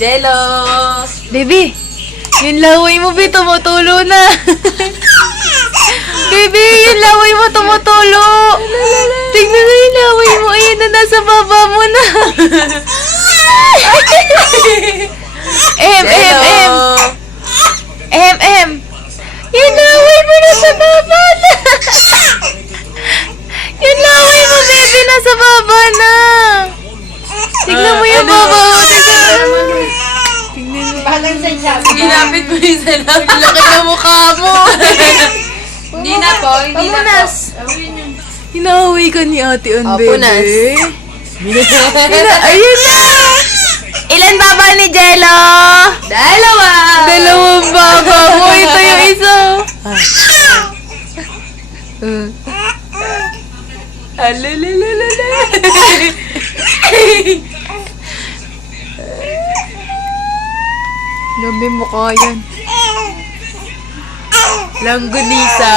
Jello! Baby, yung laway mo, Bi, tumutulo na. Baby, yung laway mo, tumutulo. Tingnan mo yung laway mo. Ayan na, nasa baba mo na. Jello! Yung laway mo, nasa baba na. Yung laway mo, baby, nasa baba na. Tingnan mo yung baba mo. Sige, lapit mo yung salap. Laki na mukha mo. Hindi na po, hindi na po. Pamunas. Hinahaway ka ni ate on, baby. Punas. Ayun na. Ilan baba ni Jello? Dalawa! Dalawang baba mo. Ito yung isa. Alalalala. Grabe mukha yan. Langgunisa.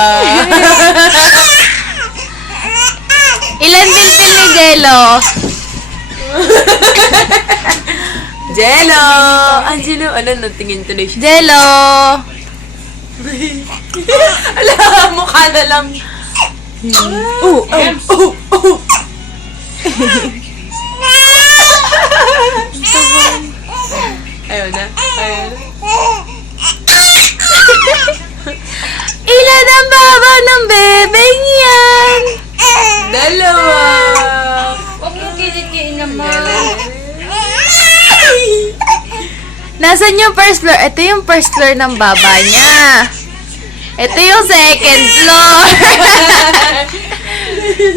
Ilan pilpil ni Jello? Jello! Angelo, ano, natingin tuloy siya. Jello! Ala, mukha na lang. Ayaw na. Ayaw na. Ilan ang baba ng bebeng yan? Dalawa! Huwag mong kilitiin naman. Nasaan yung first floor? Ito yung first floor ng baba niya. Ito yung second floor.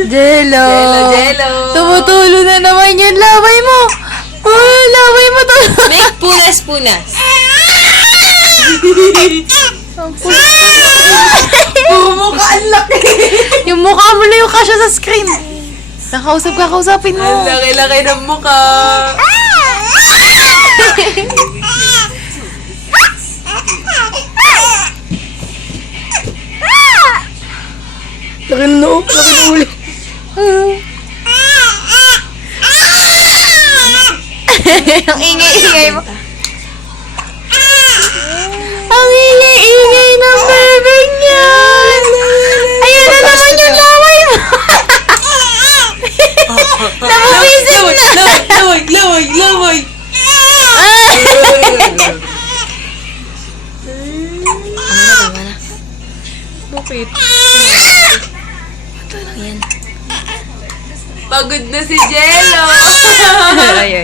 Jello. Jello. Tumutulo na naman yung laway mo. Oh, laway mo to. Make punas-punas. Mukha ang laki. Yung mukha mo na yung kasya sa screen. Kakausapin mo. Ang laki-laki ng mukha. Laki na noo. Laki na uli. Ang ingay-ingay mo. Ang ingay-ingay ng bebe niyan. Ayun na naman yung laway mo. Nabubisit na. Laway. Bakit? Pagod na si Jello. Ayun.